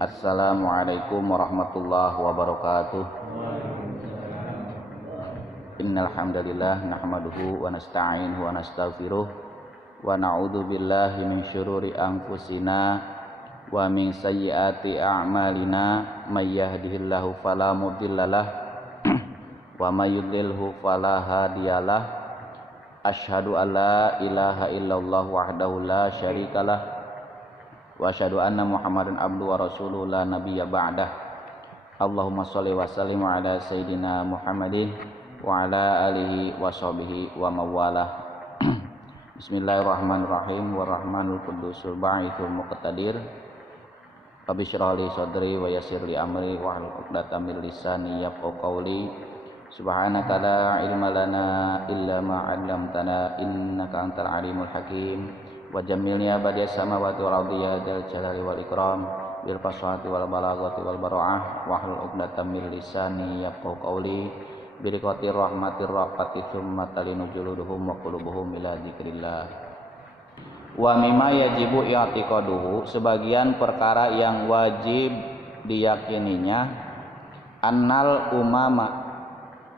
Assalamualaikum warahmatullahi wabarakatuh. Innal hamdalillah nahmaduhu wa nasta'inuhu wa nastaghfiruh wa na'udzu billahi min syururi anfusina wa min sayyiati a'malina may yahdihillahu fala mudhillalah wa may yudlilhu fala hadiyalah. Asyhadu an la ilaha illallah wahdahu la syarikalah wa asyhadu anna Muhammadan abduhu wa rasuluhu la nabiyya ba'dah. Allahumma shalli wa sallim ala sayyidina Muhammadin wa ala alihi wa sahbihi wa mawalah. Bismillahirrahmanirrahim. Warahmanul qudusul ba'ithul muqtadir. Rabbi shrah li sadri wa yassir li amri wa hlul 'uqdatam min lisani yafqahu qawli. Subhanaka la ilma lana illa ma 'allamtana innaka antal alimul hakim. Wa jammilni abadiy samawati wal ardi ya dzal jalali wal ikram bil fasahati wal balaghati wal bara'ah wa hlul 'uqdatam min lisani yafqahu qawli. Birikati rahmatir rafati thumma talinu juluduhum wa qulubuhum ila dzikrillah. Wa mimma yajibu i'tiqaduhu, sebagian perkara yang wajib diyakininya, annal umama,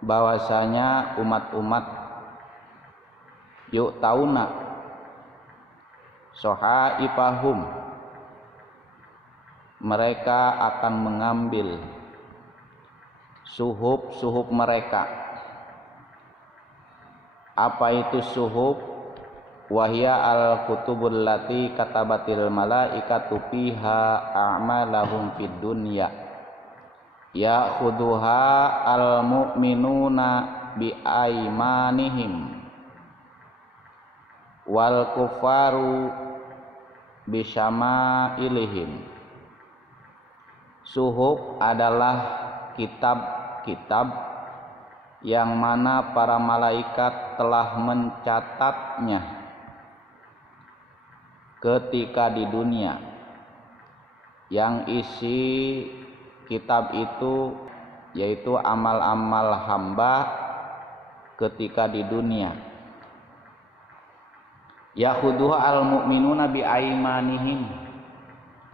bahwasanya umat-umat, yuk tauna sohaifahum, mereka akan mengambil suhuf mereka. Apa itu suhuf? Wahya al-kutubul lati katabatil malaikatu fiha a'malahum fid dunya ya'khudhuha al-mu'minuna bi'aimanihim wal kufaru bisyama'ilihim. Suhuf adalah kitab-kitab yang mana para malaikat telah mencatatnya ketika di dunia, yang isi kitab itu yaitu amal-amal hamba ketika di dunia. Ya'khudhuha al-mu'minuna bi'aimanihim,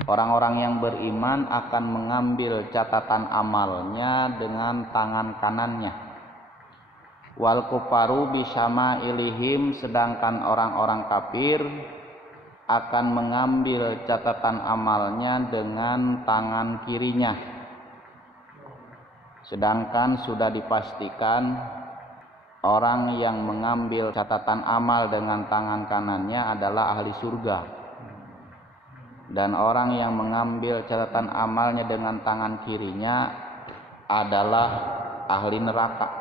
orang-orang yang beriman akan mengambil catatan amalnya dengan tangan kanannya. Wal kufaru bisyama'ilihim, sedangkan orang-orang kafir akan mengambil catatan amalnya dengan tangan kirinya. Sedangkan sudah dipastikan orang yang mengambil catatan amal dengan tangan kanannya adalah ahli surga, dan orang yang mengambil catatan amalnya dengan tangan kirinya adalah ahli neraka.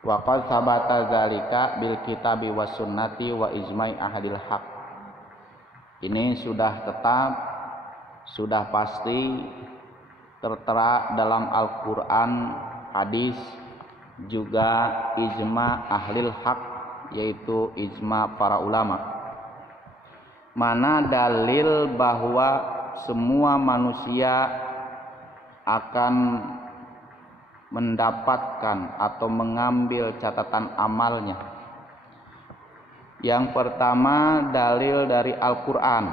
Wa qad sabata dzalika bil kitabi was sunnati wa ijma'i ahlil haq. Ini sudah tetap, sudah pasti tertera dalam Al-Quran, hadis, juga ijma ahlil haq, yaitu ijma para ulama. Mana dalil bahwa semua manusia akan mendapatkan atau mengambil catatan amalnya. Yang pertama, dalil dari Al-Quran.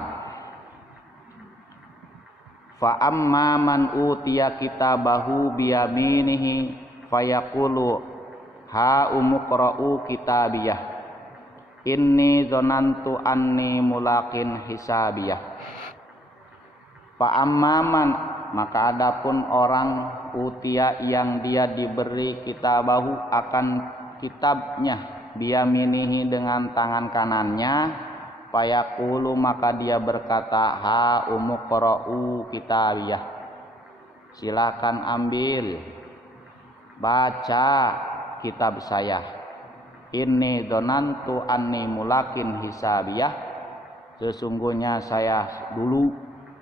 Fa amma man utiya kitabahu biyaminihi fayaqulu ha umqra'u kitabiyah inni dzanantu anni mulaqin hisabiyah. Fa amma man, maka adapun orang utiya yang dia diberi kitabahu akan kitabnya, biyaminihi dengan tangan kanannya, fayaqulu, maka dia berkata ha umqra'u kitabiyah, silakan ambil, baca kitab saya. Inni dzanantu anni mulaqin hisabiyah, sesungguhnya saya dulu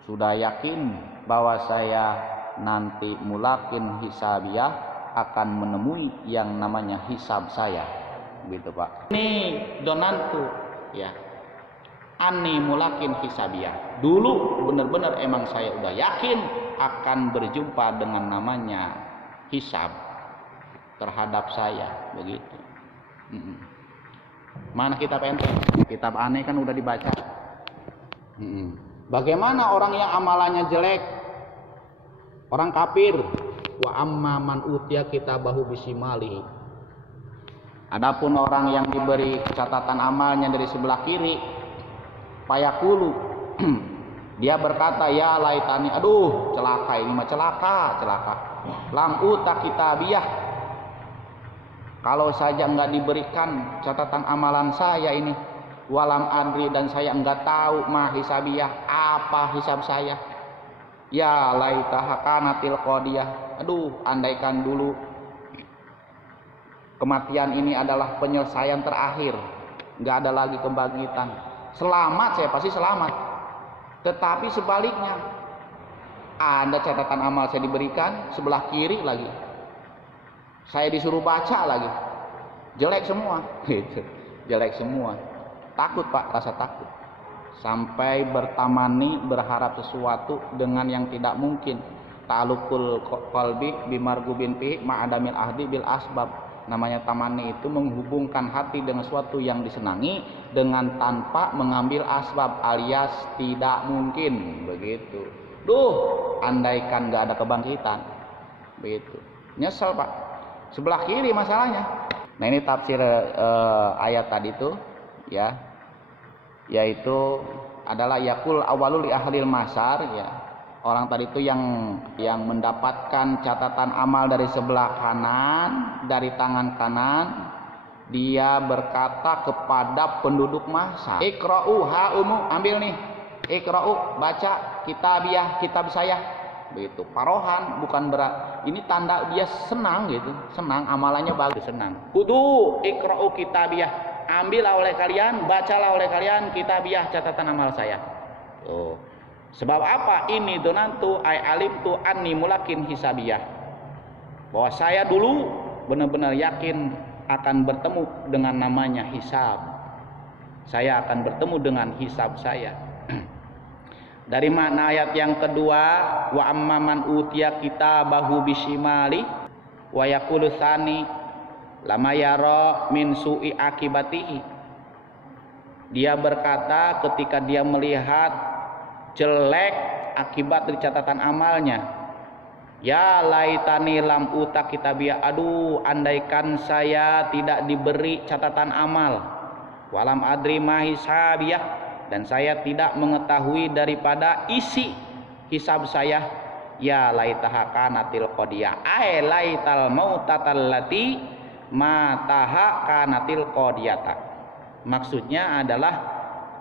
sudah yakin bahwa saya nanti mulaqin hisabiyah, akan menemui yang namanya hisab saya. Gitu Pak. Ini donantu ya, ani mulakin hisabiyah. Dulu benar-benar emang saya udah yakin akan berjumpa dengan namanya hisab terhadap saya, begitu. Mana kitab ente? Kitab aneh kan udah dibaca. Bagaimana orang yang amalannya jelek? Orang kafir. Wa amma man utiya kitabahu bisimali. Adapun orang yang diberi catatan amalnya dari sebelah kiri, payakulu, dia berkata, ya laitani, aduh celaka ini mah celaka. Lam uta kitabiyah, kalau saja enggak diberikan catatan amalan saya ini, walam adri, dan saya enggak tahu mah hisabiyah, apa hisab saya. Ya laitaha kanatil qadiyah, aduh andaikan dulu kematian ini adalah penyelesaian terakhir, enggak ada lagi kebangkitan. Selamat, saya pasti selamat. Tetapi sebaliknya, ada catatan amal saya diberikan sebelah kiri lagi, saya disuruh baca lagi, jelek semua, gitu, jelek semua. Takut Pak, rasa takut, sampai bertamani berharap sesuatu dengan yang tidak mungkin. Ta'alluqul qalbi bimargubin fi ma'adamil ahdi bil asbab. Namanya tamani itu menghubungkan hati dengan sesuatu yang disenangi dengan tanpa mengambil asbab, alias tidak mungkin, begitu. Duh, andaikan gak ada kebangkitan, begitu. Nyesel Pak, sebelah kiri masalahnya. Nah ini tafsir ayat tadi tuh, ya, yaitu adalah yakul awalul li ahlil masar, ya. Orang tadi itu yang mendapatkan catatan amal dari sebelah kanan, dari tangan kanan, dia berkata kepada penduduk mahsyar, ikra'u ha'umu, ambil nih, ikra'u, baca kitabiyah, kitab saya, begitu. Parohan, bukan berat. Ini tanda dia senang, gitu, senang, amalannya bagus, senang. Kudu ikra'u kitabiyah, ambillah oleh kalian, bacalah oleh kalian kitabiyah, catatan amal saya. Tuh. Sebab apa? Ini donantu ay alimtu anni mulakin hisabiyah, bahwa saya dulu benar-benar yakin akan bertemu dengan namanya hisab. Saya akan bertemu dengan hisab saya. Dari makna ayat yang kedua, wa amman utiya kitabahu bisimali wa yaqulu tsani lama yara min su'i akibatihi. Dia berkata ketika dia melihat jelek akibat dari catatan amalnya, ya laitani lam uta kitabiyah, aduh andaikan saya tidak diberi catatan amal, walam adri ma hisabiyah, dan saya tidak mengetahui daripada isi hisab saya, ya laitaha kanatil qadiyah, ay laital mautatal lati mataha kanatil qadiyata. Maksudnya adalah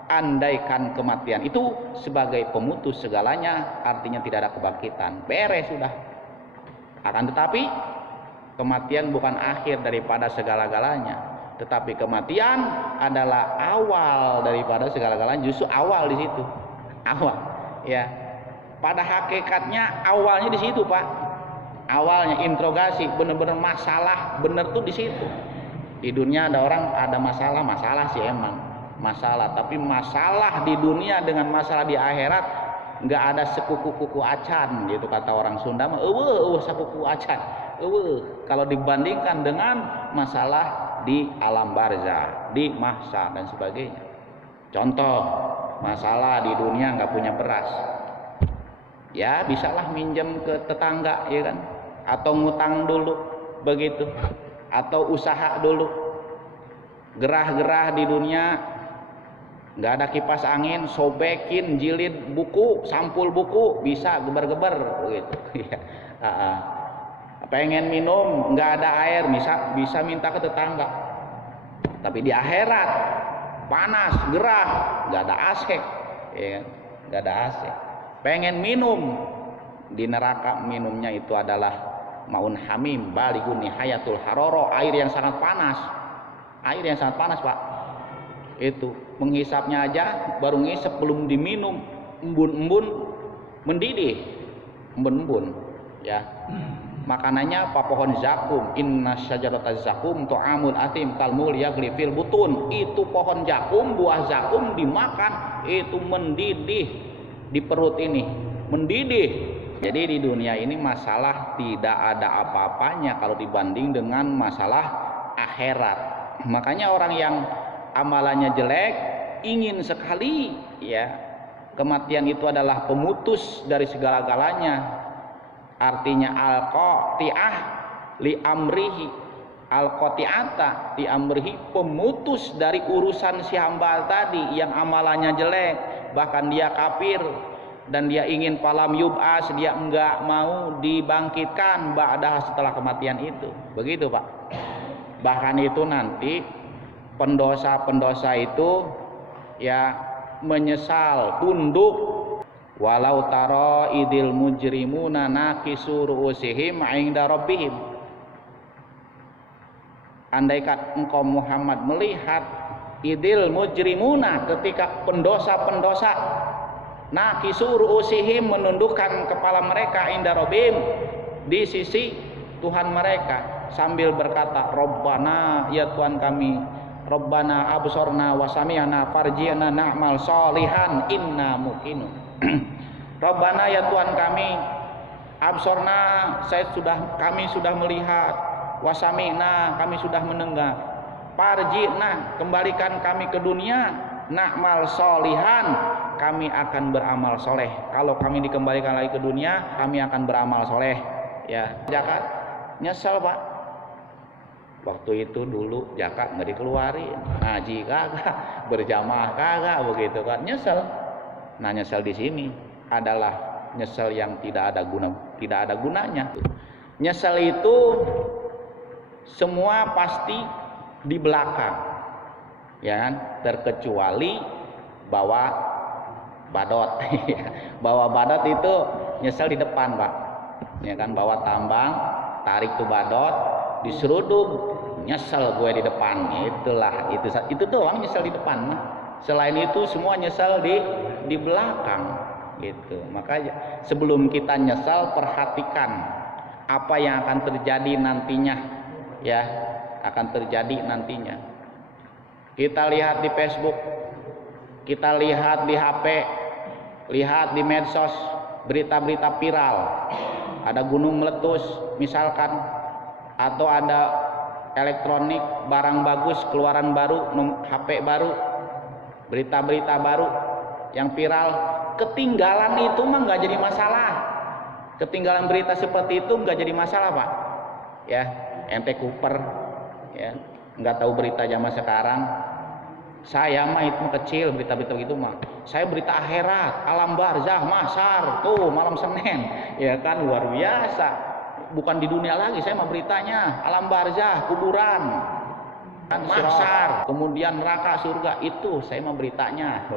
andaikan kematian itu sebagai pemutus segalanya, artinya tidak ada kebangkitan, beres sudah. Akan tetapi kematian bukan akhir daripada segala-galanya, tetapi kematian adalah awal daripada segala-galanya. Justru awal di situ, awal, ya. Pada hakikatnya awalnya di situ Pak, awalnya interogasi, benar-benar masalah benar tuh di situ. Di dunia ada orang ada masalah sih emang masalah, tapi masalah di dunia dengan masalah di akhirat nggak ada sekuku-kuku acan, gitu kata orang Sunda mah, sekuku acan, kalau dibandingkan dengan masalah di alam barzah, di mahsyar dan sebagainya. Contoh, masalah di dunia nggak punya beras, ya bisalah minjem ke tetangga, ya kan, atau ngutang dulu, begitu, atau usaha dulu. Gerah-gerah di dunia nggak ada kipas angin, sobekin jilid buku, sampul buku, bisa geber-geber gitu. Pengen minum nggak ada air, bisa minta ke tetangga. Tapi di akhirat panas, gerah, nggak ada AC, ya, nggak ada AC. Pengen minum, di neraka minumnya itu adalah maun hamim balighun nihayatul haroro, air yang sangat panas, Pak. Itu menghisapnya aja, baru ngisap belum diminum, embun-embun mendidih, embun-embun, ya. Makanannya apa? Pohon zakum. Inna syajarataz zakum tu'amul atim kalmul yaghli fil butun. Itu pohon zakum, buah zakum dimakan itu mendidih di perut ini, mendidih. Jadi di dunia ini masalah tidak ada apa-apanya kalau dibanding dengan masalah akhirat. Makanya orang yang amalannya jelek ingin sekali, ya, Kematian itu adalah pemutus dari segala-galanya. Artinya al-qati'ah li amrihi, al-qati'ata li amrihi, pemutus dari urusan si hamba tadi yang amalannya jelek, bahkan dia kafir dan dia ingin falam yub'as, dia enggak mau dibangkitkan ba'dah, setelah kematian itu. Begitu Pak. Bahkan itu nanti pendosa-pendosa itu ya menyesal, tunduk. Walau tara idil mujrimuna nakisu ru'usihim 'inda rabbihim. Andaikan engkau Muhammad melihat idil mujrimuna, ketika pendosa-pendosa nakisu ru'usihim, menundukkan kepala mereka, 'inda rabbihim, di sisi Tuhan mereka, sambil berkata Rabbana, ya Tuhan kami, Rabbana absorna wa sami'na farji'na na'mal sholihan inna muqinun. Rabbana, ya Tuhan kami, absorna, kami sudah melihat, wa sami'na, kami sudah mendengar, farji'na, kembalikan kami ke dunia, na'mal sholihan, kami akan beramal soleh. Kalau kami dikembalikan lagi ke dunia, kami akan beramal soleh. Ya, zakat nyesel Pak. Waktu itu dulu zakat nggak dikeluarin, ngaji kagak, berjamaah kagak, begitu kan, nyesel. Nah, nyesel di sini adalah nyesel yang tidak ada gunanya. Nyesel itu semua pasti di belakang, ya kan? Terkecuali bawa badot. Bawa badot itu nyesel di depan Pak, ya kan? Bawa tambang, tarik tuh badot, diseruduk, nyesel gue di depan. Itulah, itu doang nyesel di depan mah. Selain itu semua nyesel di belakang gitu. Makanya sebelum kita nyesel, perhatikan apa yang akan terjadi nantinya, ya, akan terjadi nantinya. Kita lihat di Facebook, kita lihat di HP, lihat di medsos, berita-berita viral, ada gunung meletus misalkan, atau ada elektronik barang bagus keluaran baru, HP baru, berita-berita baru yang viral, ketinggalan itu mah nggak jadi masalah. Ketinggalan berita seperti itu nggak jadi masalah Pak. Ya, ente kuper, ya, nggak tahu berita zaman sekarang. Saya mah itu kecil, berita-berita gitu mah. Saya berita akhirat, alam barzah, mahsyar, tuh malam Senin, ya kan, luar biasa. Bukan di dunia lagi, saya mah beritanya alam barzah, kuburan, mahsyar, kemudian neraka, surga, itu saya mau beritanya.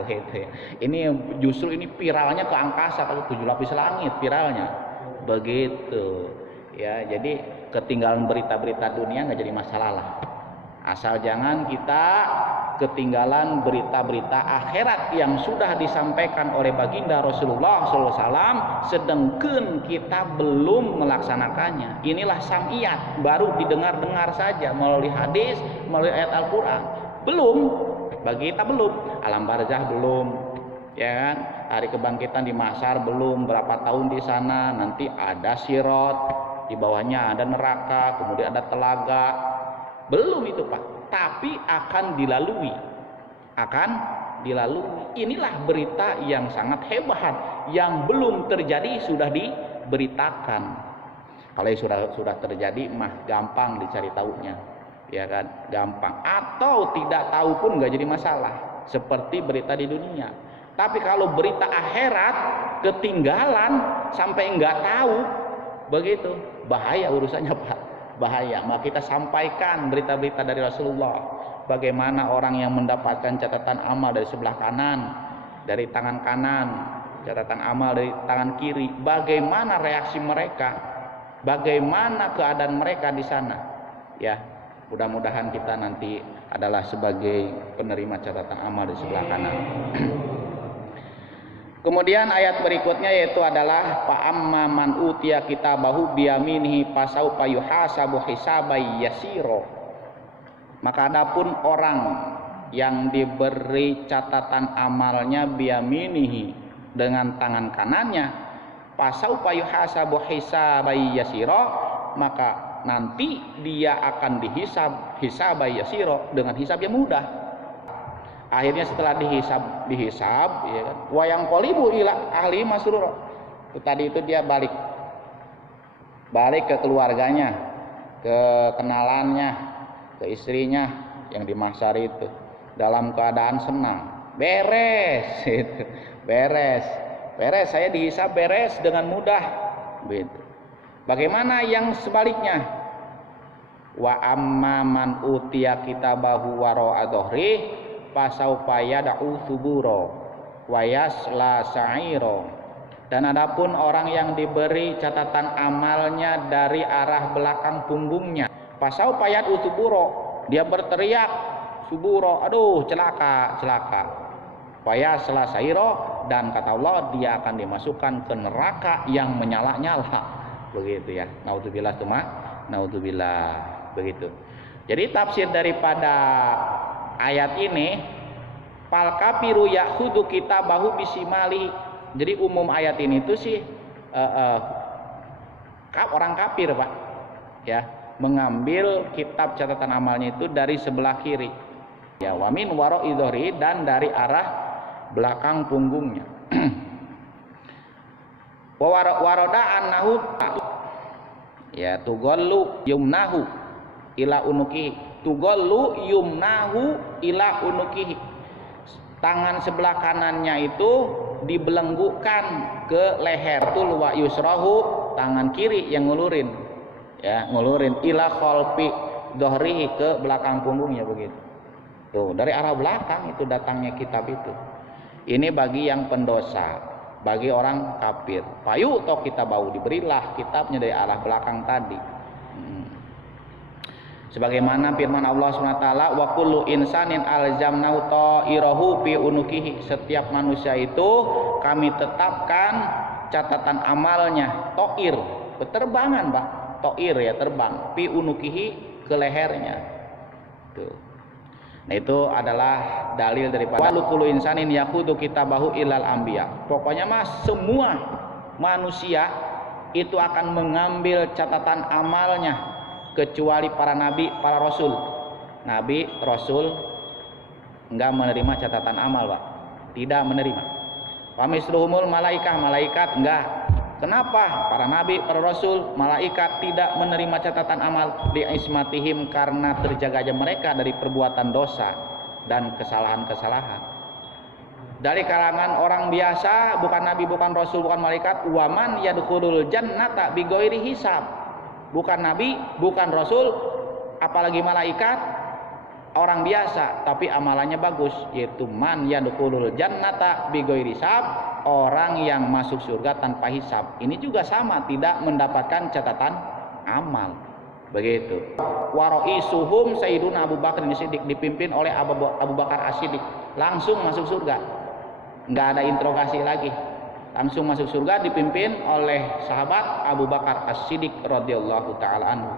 Ini justru ini viralnya ke angkasa, kalau 7 lapis langit viralnya begitu ya. Jadi ketinggalan berita-berita dunia nggak jadi masalah lah, asal jangan kita ketinggalan berita-berita akhirat yang sudah disampaikan oleh baginda Rasulullah SAW, sedangkan kita belum melaksanakannya. Inilah sam'iyat, baru didengar-dengar saja melalui hadis, melalui ayat Al-Quran. Belum, bagi kita belum. Alam barzah belum, ya kan? Hari kebangkitan di mahsyar belum. Berapa tahun di sana, nanti ada sirat, di bawahnya ada neraka, kemudian ada telaga. Belum itu Pak. Tapi akan dilalui, Inilah berita yang sangat hebat, yang belum terjadi sudah diberitakan. Kalau sudah terjadi mah gampang dicari tahunya, ya kan, gampang. Atau tidak tahu pun nggak jadi masalah, seperti berita di dunia. Tapi kalau berita akhirat ketinggalan sampai nggak tahu, begitu bahaya urusannya Pak. Bahaya. Maka kita sampaikan berita-berita dari Rasulullah, bagaimana orang yang mendapatkan catatan amal dari sebelah kanan, dari tangan kanan, catatan amal dari tangan kiri, bagaimana reaksi mereka, bagaimana keadaan mereka di sana. Ya, mudah-mudahan kita nanti adalah sebagai penerima catatan amal di sebelah kanan. Kemudian ayat berikutnya yaitu adalah fa'amma man utiya kitabahu biyaminihi fasaufa yuhasabu hisaban yasira. Maka adapun orang yang diberi catatan amalnya biyaminihi, dengan tangan kanannya, fasaufa yuhasabu hisaban yasira, maka nanti dia akan dihisab hisaban yasira, dengan hisab yang mudah. Akhirnya setelah dihisab ya kan, wayang qalibu ila ahli masrur. Tadi itu dia balik ke keluarganya, ke kenalannya, ke istrinya yang di mahsyar itu dalam keadaan senang. Beres itu. Beres, saya dihisab beres dengan mudah gitu. Bagaimana yang sebaliknya? Wa amman utiya kitabahu wara'a dhahri fasaufa yad'u subura wa yasla sa'ira. Dan adapun orang yang diberi catatan amalnya dari arah belakang punggungnya, fasaufa yad'u subura, dia berteriak subura, aduh celaka. Wa yasla sa'ira, dan kata Allah dia akan dimasukkan ke neraka yang menyala-nyala. Begitu ya. Naudzubillah. Begitu. Jadi tafsir daripada ayat ini, fal kafiru ya'khudhu kitabahu bisimali. Jadi umum ayat ini itu sih orang kafir, Pak. Ya, mengambil kitab catatan amalnya itu dari sebelah kiri. Ya, wa min wara'i dhahri, dan dari arah belakang punggungnya. Wa warada annahu ya tughallu yumnahu ila unukihi, tughallu yumnahu ila unukihi. Tangan sebelah kanannya itu dibelenggukan ke leher, tul wa yusrahu, tangan kiri yang ngulurin ila khalfi dhahrihi, ke belakang punggungnya begitu. Tuh, dari arah belakang itu datangnya kitab itu. Ini bagi yang pendosa, bagi orang kafir. Payu toh kita bau, diberilah kitabnya dari arah belakang tadi. Sebagaimana firman Allah SWT, wa kullu insanin alzamnahu ta'irahu fi unukihi. Setiap manusia itu kami tetapkan catatan amalnya, ta'ir, berterbangan, Pak. Ta'ir ya, terbang, fi unukihi, ke lehernya. Tuh. Nah, itu adalah dalil daripada kullu insanin yakhudhu kitabahu ilal anbiya. Pokoknya mas semua manusia itu akan mengambil catatan amalnya kecuali para nabi, para rasul. Nabi, rasul enggak menerima catatan amal, Pak. Tidak menerima. Pamisruhumul malaikat enggak. Kenapa? Para nabi, para rasul, malaikat tidak menerima catatan amal di ismatihim, karena terjaganya mereka dari perbuatan dosa dan kesalahan-kesalahan. Dari kalangan orang biasa, bukan nabi, bukan rasul, bukan malaikat, waman yadkhulul jannata bighairi hisab. Bukan nabi, bukan rasul, apalagi malaikat, orang biasa tapi amalannya bagus, yaitu man yadkhulul jannata bighairi hisab, orang yang masuk surga tanpa hisab. Ini juga sama, tidak mendapatkan catatan amal. Begitu. Waro'isuhum Sayyiduna Abu Bakar As-Siddiq, dipimpin oleh Abu Bakar As-Siddiq, langsung masuk surga. Enggak ada interogasi lagi. Langsung masuk surga, dipimpin oleh sahabat Abu Bakar As-Siddiq radhiyallahu taala anhu.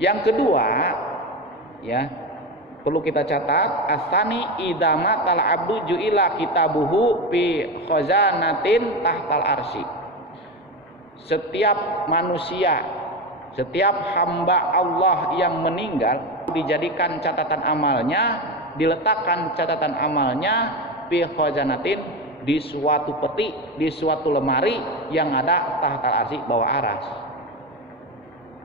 Yang kedua, ya, perlu kita catat, asani idama tal abdu ju'ila kitabuhu fi khazanatin tahtal arsy. Setiap manusia, setiap hamba Allah yang meninggal dijadikan catatan amalnya, diletakkan catatan amalnya fi khazanatin, di suatu peti, di suatu lemari yang ada tahtal arsy, bawah aras.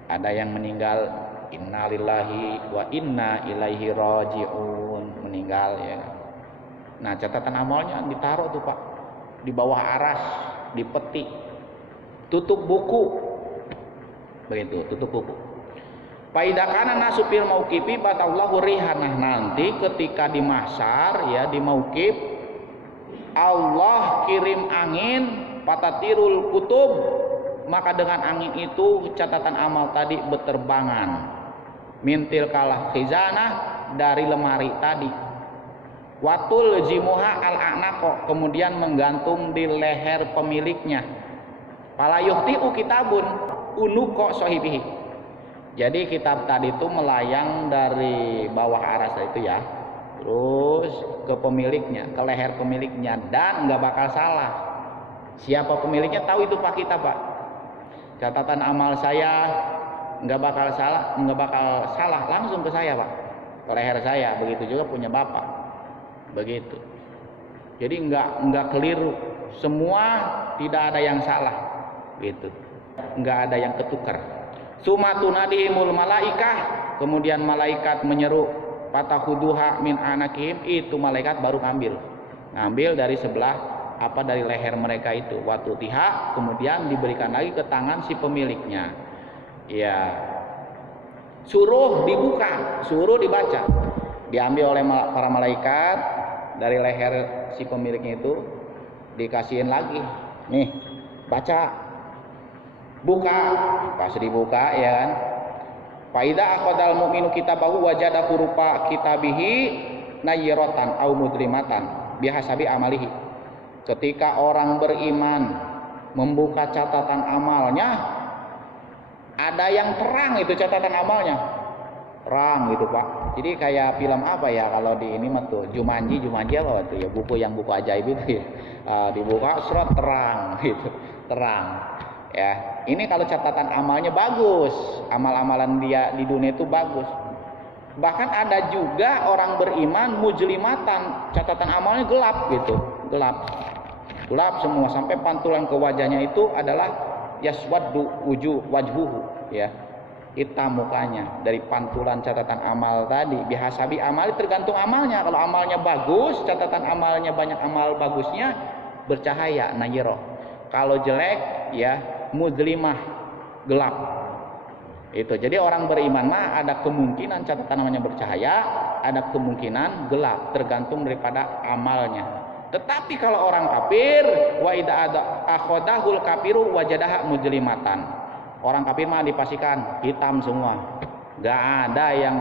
Ada yang meninggal, innalillahi wa inna ilaihi raji'un, meninggal ya. Nah, catatan amalnya ditaruh tuh, Pak, di bawah aras, di peti, tutup buku, begitu, tutup buku. Faidakana nasupil mauqifi batallahu rihanah, nanti ketika di mahsyar ya, di mauqif, Allah kirim angin, patatirul kutub, maka dengan angin itu catatan amal tadi berterbangan. Mintil kalah khizanah, dari lemari tadi. Watul jimuha al-a'naqo, kemudian menggantung di leher pemiliknya. Fala yuhti'u kitabun unuko sahibihi. Jadi kitab tadi itu melayang dari bawah aras itu ya, terus ke pemiliknya, ke leher pemiliknya, dan nggak bakal salah. Siapa pemiliknya tahu itu Pak, kita, Pak. Catatan amal saya nggak bakal salah langsung ke saya, Pak, ke leher saya. Begitu juga punya Bapak. begitu. Jadi enggak keliru, semua tidak ada yang salah, gitu. Enggak ada yang ketukar. Sumatunadihimul malaikah, kemudian malaikat menyeru fatahuduha min anakihim, itu malaikat baru ngambil dari sebelah dari leher mereka itu, waktu tiha, kemudian diberikan lagi ke tangan si pemiliknya. Ya, suruh dibuka, suruh dibaca, diambil oleh para malaikat dari leher si pemiliknya itu, dikasihin lagi, nih baca, buka, pas dibuka ya kan, faida akhadal mu'minu kitabahu wajada hurufa kitabihi nayyiratan au mudlimatan bihasabi amalihi. Ketika orang beriman membuka catatan amalnya, ada yang terang itu catatan amalnya, terang gitu Pak. Jadi kayak film apa ya kalau di ini mah tuh Jumanji apa tuh ya, buku ajaib itu ya. Dibuka surat terang gitu, terang. Ya, ini kalau catatan amalnya bagus, amal-amalan dia di dunia itu bagus. Bahkan ada juga orang beriman mujlimatan, catatan amalnya gelap gitu, gelap semua, sampai pantulan ke wajahnya itu adalah yaswaddu wajhuhu, ya, hitam mukanya dari pantulan catatan amal tadi. Bihasabi amali, tergantung amalnya. Kalau amalnya bagus, catatan amalnya banyak amal bagusnya, bercahaya nayyirah. Kalau jelek ya mudlimah, gelap. Itu. Jadi orang beriman mah ada kemungkinan catatan amalnya bercahaya, ada kemungkinan gelap, tergantung daripada amalnya. Tetapi kalau orang kafir, wa idza akhadahul kafiru wajadaha mujlimatan. Orang kafir mah dipastikan hitam semua. Enggak ada yang